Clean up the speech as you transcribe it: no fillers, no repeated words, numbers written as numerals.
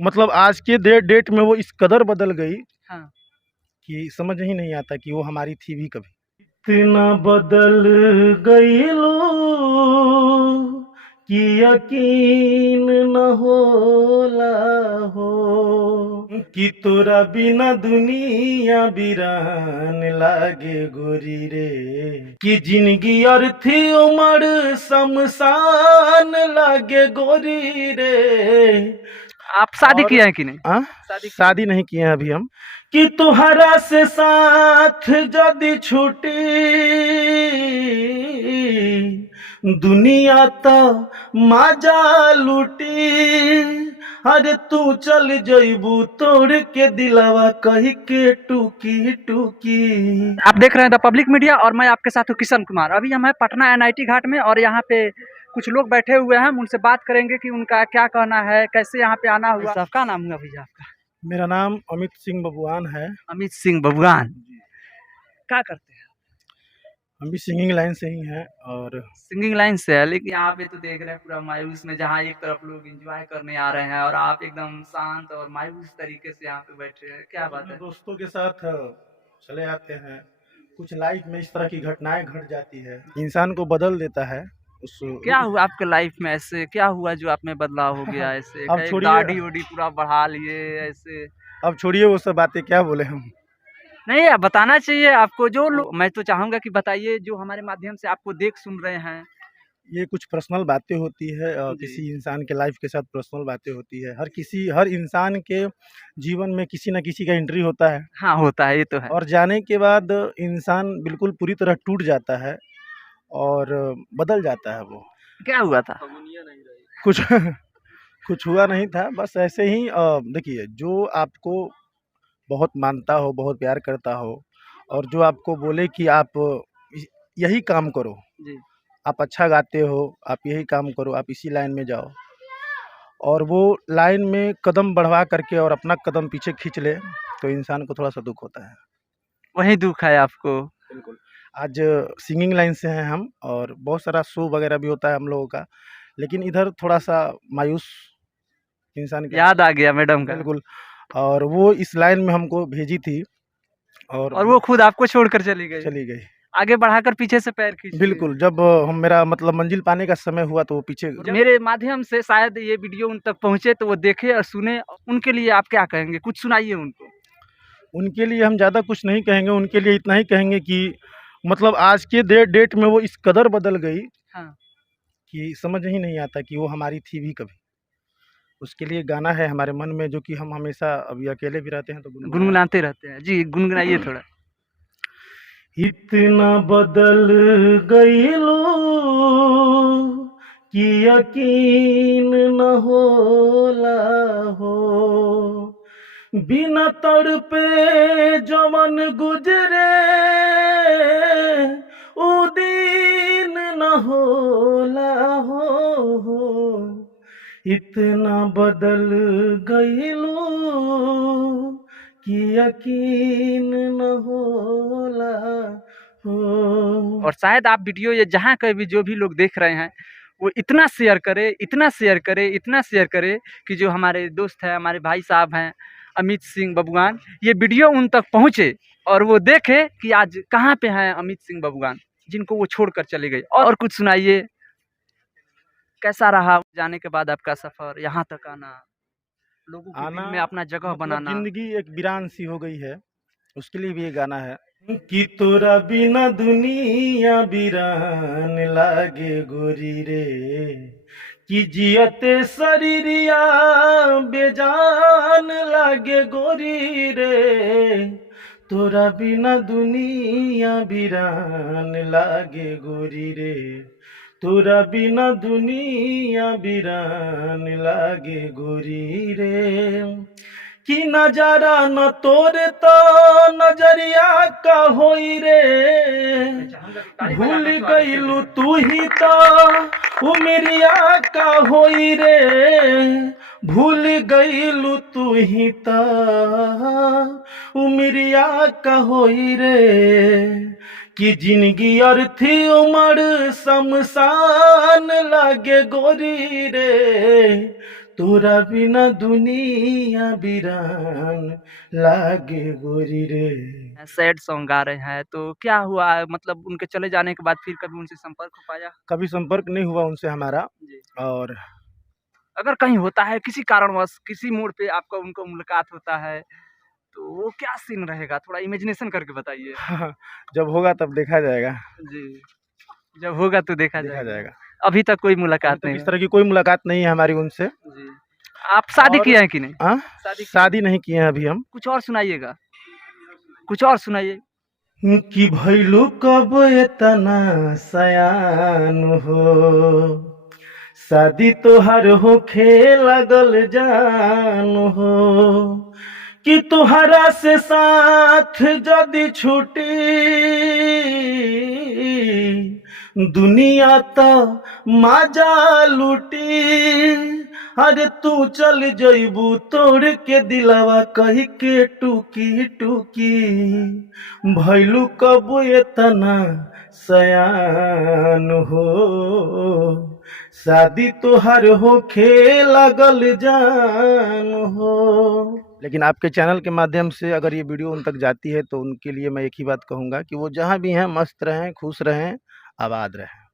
मतलब आज के डेट में वो इस कदर बदल गई हाँ। कि समझ ही नहीं आता कि वो हमारी थी भी कभी। इतना बदल गई लो कि यकीन न होला हो कि तोरा बिना दुनिया बिरान लागे गोरी रे कि जिंदगी अर्थी उमड़ शमशान लागे गोरी रे। आप शादी और किए हैं कि नहीं? शादी नहीं किए हैं अभी हम। कि तुहरा से साथ जदि छूटी दुनिया तो माजा लूटी अरे तू चल जइबू तोड़ के दिलवा कही के टूकी टूकी। आप देख रहे हैं द पब्लिक मीडिया और मैं आपके साथ हूँ किशन कुमार। अभी हम हैं पटना एनआईटी घाट में और यहाँ पे कुछ लोग बैठे हुए हैं, हम उनसे बात करेंगे कि उनका क्या कहना है, कैसे यहाँ पे आना हुआ। क्या नाम हुआ भैया आपका? मेरा नाम अमित सिंह बबुआन है। अमित सिंह बबुआन। क्या करते हैं? हम भी सिंगिंग लाइन से ही हैं और सिंगिंग लाइन से है, लेकिन यहाँ पे तो देख रहे हैं पूरा मायूस में, जहाँ एक तरफ लोग एंजॉय करने आ रहे हैं और आप एकदम शांत और मायूस तरीके से यहाँ पे बैठे हैं। क्या बात है? दोस्तों के साथ चले आते हैं। कुछ लाइफ में इस तरह की घटनाएं घट जाती है, इंसान को बदल देता है। क्या हुआ आपके लाइफ में? ऐसे क्या हुआ जो आप में बदलाव हो गया? ऐसे अब छोड़िए, दाढ़ी उड़ी पूरा बढ़ा लिए ऐसे? अब छोड़िए वो सब बातें, क्या बोले हम। नहीं, आप बताना चाहिए आपको। जो मैं तो चाहूंगा कि बताइए, जो हमारे माध्यम से आपको देख सुन रहे हैं। ये कुछ पर्सनल बातें होती है, किसी इंसान के लाइफ के साथ पर्सनल बातें होती है। हर इंसान के जीवन में किसी न किसी का एंट्री होता है। हाँ, होता है, ये तो है। और जाने के बाद इंसान बिल्कुल पूरी तरह टूट जाता है और बदल जाता है वो। क्या हुआ था? कुछ कुछ हुआ नहीं था, बस ऐसे ही। देखिए, जो आपको बहुत मानता हो, बहुत प्यार करता हो और जो आपको बोले कि आप यही काम करो, जी। आप अच्छा गाते हो, आप यही काम करो, आप इसी लाइन में जाओ, और वो लाइन में कदम बढ़वा करके और अपना कदम पीछे खींच ले, तो इंसान को थोड़ा सा दुख होता है। वही दुख है आपको? बिल्कुल। आज सिंगिंग लाइन से हैं हम और बहुत सारा शो वगैरह भी होता है हम लोगों का, लेकिन इधर थोड़ा सा मायूस इंसान का याद आ गया मैडम का? बिल्कुल। और वो इस लाइन में हमको भेजी थी और वो खुद आपको छोड़कर चली गई? गई। आगे बढ़ाकर पीछे से पैर खींच लिए? बिल्कुल। जब हम मेरा मतलब मंजिल पाने का समय हुआ तो वो पीछे। मेरे माध्यम से शायद ये वीडियो उन तक पहुंचे तो वो देखे और सुने। उनके लिए आप क्या कहेंगे? कुछ सुनाइए उनको। उनके लिए हम ज़्यादा कुछ नहीं कहेंगे, उनके लिए इतना ही कहेंगे कि मतलब आज के डेट में वो इस कदर बदल गई हाँ। कि समझ ही नहीं आता कि वो हमारी थी भी कभी। उसके लिए गाना है हमारे मन में, जो कि हम हमेशा, अभी अकेले भी रहते हैं तो गुनगुनाते रहते हैं। जी, गुनगुनाइए थोड़ा। इतना बदल गई लो कि यकीन न होला हो बिना तड़पे जवन गुजरे उ दिन न होला हो। इतना बदल गईलो कि यकीन न होला हो। और शायद आप वीडियो ये जहाँ कहीं भी जो भी लोग देख रहे हैं वो इतना शेयर करे, इतना शेयर करे, इतना शेयर करे कि जो हमारे दोस्त हैं, हमारे भाई साहब हैं अमित सिंह बबुआन, ये वीडियो उन तक पहुँचे और वो देखे कि आज कहाँ पे हैं अमित सिंह बबुआन, जिनको वो छोड़कर चले गए। और कुछ सुनाइए, कैसा रहा जाने के बाद आपका सफर, यहाँ तक आना, लोगों के दिल में अपना जगह बनाना? जिंदगी एक वीरान सी हो गई है, उसके लिए भी ये गाना है कि तोरा बिना दुनिया वीरान लागे गोरी रे कि जियते शरीरिया बेजान लागे गोरी रे। तोरा बिना दुनिया वीरान लागे गोरी रे, तोरा बिना दुनिया वीरान लागे गोरी रे। कि नजारा न तोरे तो नजरिया का होई रे, भूल गईलू तू ही तो उमरिया का होई रे, भूल गईलू तू ही तो उमरिया का होई रे। कि जिंदगी अर्थी उमड़ शमशान लागे गोरी रे, तोरा बिना दुनिया बिरान लागे गोरी रे। सैड सॉन्ग गा रहे हैं, तो क्या हुआ, मतलब उनके चले जाने के बाद फिर कभी उनसे संपर्क हो पाया? कभी संपर्क नहीं हुआ उनसे हमारा। जी। और अगर कहीं होता है किसी कारणवश, किसी मोड़ पे आपका उनको मुलाकात होता है, तो वो क्या सीन रहेगा? थोड़ा इमेजिनेशन करके बताइए। जब होगा तब देखा जाएगा। जी, जब होगा तो देखा देखा जाएगा। जाएगा। अभी तक कोई अभी मुलाकात तक नहीं इस हुआ। तरह की कोई मुलाकात नहीं है हमारी उनसे। जी। आप शादी और किए हैं कि नहीं? हाँ, शादी किए हैं? शादी नहीं किए हैं अभी हम। कुछ और सुनाइएगा, कुछ और सुनाइए। कि भैलू कब एतना सयान हो, शादी तोहर होखे लगल जान हो, कि तुहरा से साथ जदि छूटी दुनिया तो माजा लूटी। अरे तू चल जइबू तोड़ के दिलवा कही के टूकी टूकी, भैलू कब एतना सयान हो, शादी तोहर होखे लगल जान हो। लेकिन आपके चैनल के माध्यम से अगर ये वीडियो उन तक जाती है तो उनके लिए मैं एक ही बात कहूँगा कि वो जहाँ भी हैं मस्त रहें, खुश रहें, आबाद रहें।